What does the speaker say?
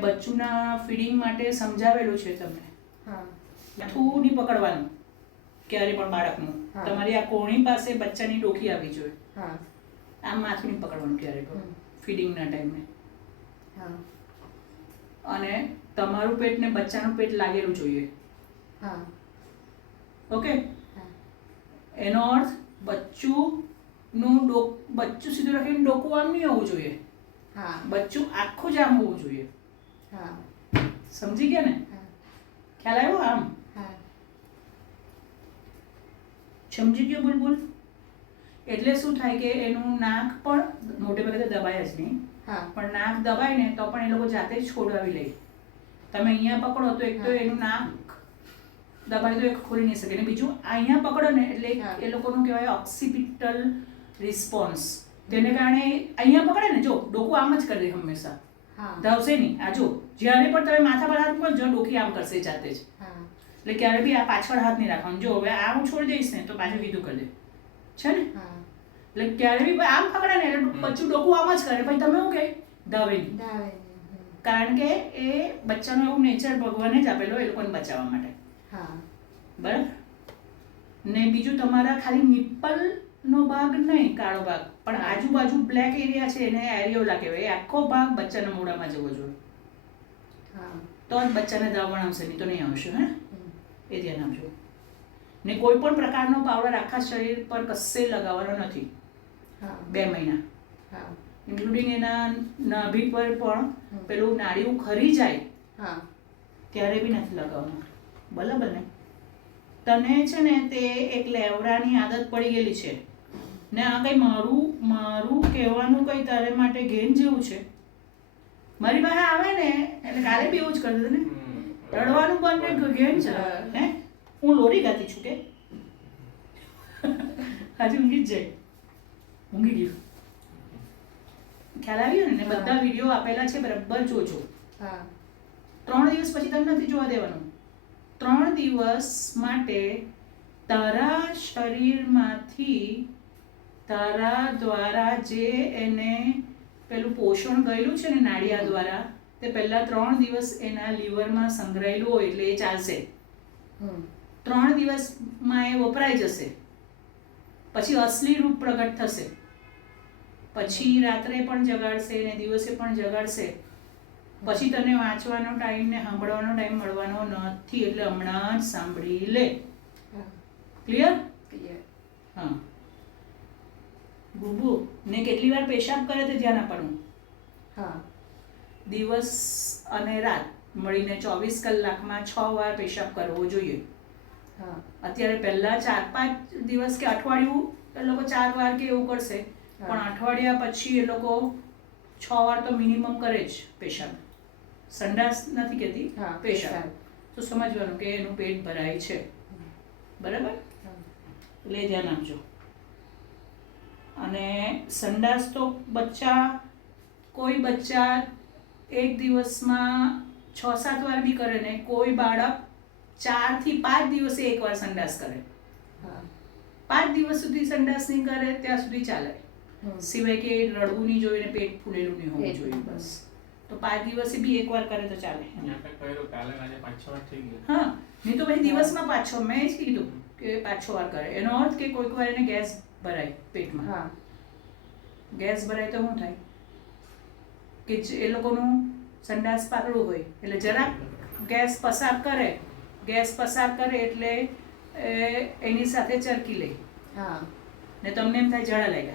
બચ્ચુના feeding માટે સમજાવેલું છે તમને. માથું નહીં પકડવાનું ક્યારે પણ બાળકનું. તમારી આ કોણી પાસે બચ્ચાની ડોકી આવી જોઈએ. હા. આમ માથું નહીં પકડવાનું ક્યારે પણ. ફીડિંગના ટાઈમે. હા. અને તમારું પેટ ને બચ્ચાનું પેટ લાગેલું જોઈએ. હા. ઓકે? એનો અર્થ બચ્ચુનું ડોક બચ્ચું સીધું રાખીને ડોકું આમ નહીં હોવું જોઈએ. બચ્ચું આખું જ આમ હોવું જોઈએ. હા. સમજી ગયા ને? ખ્યાલ આવ્યો આમ? હા. સમજી ગયો બુલબુલ? એટલે શું થાય કે એનું નાક પણ મોટે ભાગે દબાય જ નહીં. હા. પણ નાક દબાય ને તો પણ એ લોકો જાતે જ છોડાવી લે. તમે અહીંયા પકડો તો એક તો એનું નાક દબાય તો એક ખોલી નહીં શકે. અને બીજું અહીંયા પકડો ને એટલે. એ લોકોનું કહેવાય ઓક્સિપિટલ રિસ્પોન્સ તેને કારણે અહીંયા પકડે ને જો ડોકું આમ જ કરે દે હંમેશા. ધાવશે નહીં. આ જો જ્યારે પણ તમે માથા પર હાથ મૂકો જો ડોકી આમ કરશે જાતે જ. એટલે ક્યારે બી આ પાછળ હાથ નહીં રાખવાનું. જો હવે આ હું છોડી દઈશ ને તો પાછું કીધું કરી દે. છે ને? એટલે ક્યારે બી આમ પકડે ને એટલે બચ્ચું ડોકું આમ જ કરે. પછી તમે શું કહે ધવે નહીં. કારણ કે એ બચ્ચાનું એવું નેચર ભગવાને જ આપેલો એ લોકોને બચાવવા માટે. બરાબર? ને બીજું તમારા ખાલી નિપ્પલ નો ભાગ નહીં કાળો ભાગ. પણ આજુબાજુ બ્લેક એરિયા છે એને એરિયોલા કહેવાય. આખો ભાગ બચ્ચાના મોઢામાં જવો જોઈએ. તો જ બચ્ચાને દ્રાવણ આવશે નહીં તો નહીં આવશે હે. એ ધ્યાન આપજો. ને કોઈ પણ પ્રકારનો પાવડર આખા શરીર પર કશે લગાવવાનો નથી. બે મહિના. ઇન્ક્લુડિંગ એના નાભી પર પણ પેલું નાળિયું ખરી જાય હા. ત્યારે બી નથી લગાવવાનું. બરાબર ને? તને છે ને તે એક લેવડાની આદત પડી ગયેલી છે. ને આ કંઈ મારું મારું કહેવાનું કંઈ તારે માટે ગેન જેવું છે? મારી પાસે આવે ને એટલે કાલે બી એવું જ કરતું ને. રડવાનું પણ ને ગેન છે. હે. હું? લોરી ગાતી છું કે? આજે ઊંઘી જ જાય. ઊંઘી ગયું. ખ્યાલ આવ્યો ને? બધા વીડિયો આપેલા છે બરાબર જોજો. હા. ત્રણ દિવસ પછી તને નથી જોવા દેવાનું. ત્રણ દિવસ માટે તારા શરીરમાંથી તારા દ્વારા જે એને પેલું પોષણ ગયેલું છે ને નાડિયા દ્વારા તે પહેલા ત્રણ દિવસ એના લીવરમાં સંગ્રહાયેલું હોય એટલે એ ચાલશે. હમ. ત્રણ દિવસમાં એ વપરાઈ જશે. પછી અસલી રૂપ પ્રગટ થશે. પછી રાત્રે પણ જગાડશે ને દિવસે પણ જગાડશે. પછી તને વાંચવાનો ટાઈમ ને સાંભળવાનો ટાઈમ મળવાનો નથી એટલે હમણાં જ સાંભળી લે. ક્લિયર ક્લિયર હા. ગુબુ ને કેટલી વાર પેશાબ કરે તે ધ્યાન આપવાનું? હા. દિવસ અને રાત મળીને ચોવીસ કલાકમાં છ વાર પેશાબ કરવો જોઈએ. હા. અત્યારે પહેલા ચાર પાંચ દિવસ કે અઠવાડિયું એ લોકો ચાર વાર કે એવું કરશે. પણ અઠવાડિયા પછી એ લોકો છ વાર તો મિનિમમ કરે જ પેશાબ. સંડાસ નથી કહેતી હા, પેશાબ. પેશાબ. તો સમજવાનું કે એનું પેટ ભરાય છે. બરાબર? એટલે ધ્યાન આપજો. અને સંડાસ તો બચ્ચા કોઈ બચ્ચા એક દિવસમાં છ સાત વાર બી કરે ને કોઈ બાળક ચારથી પાંચ દિવસે એકવાર સંડાસ કરે. પાંચ દિવસ સુધી સંડાસ નહીં કરે ત્યાં સુધી ચાલે. સિવાય કે રડવું નહીં જોઈએ ને પેટ ફૂલેલું નહીં હોવું જોઈએ બસ. તો પાંચ દિવસે બી એકવાર કરે તો ચાલે. વાર હા નહીં તો પછી દિવસમાં પાંચ છ મેં જ કીધું કે પાંચ છ વાર કરે. એનો અર્થ કે કોઈક વાર એને ગેસ ભરાય પેટમાં. હા. ગેસ ભરાય તો શું થાય? કે એ લોકોનું સંડાસ પાતળું હોય. એટલે જરાક ગેસ પસાર કરે ગેસ પસાર કરે એટલે એ એની સાથે ચરકી લે. હા. ને તમને એમ થાય ઝાડા લાગ્યા.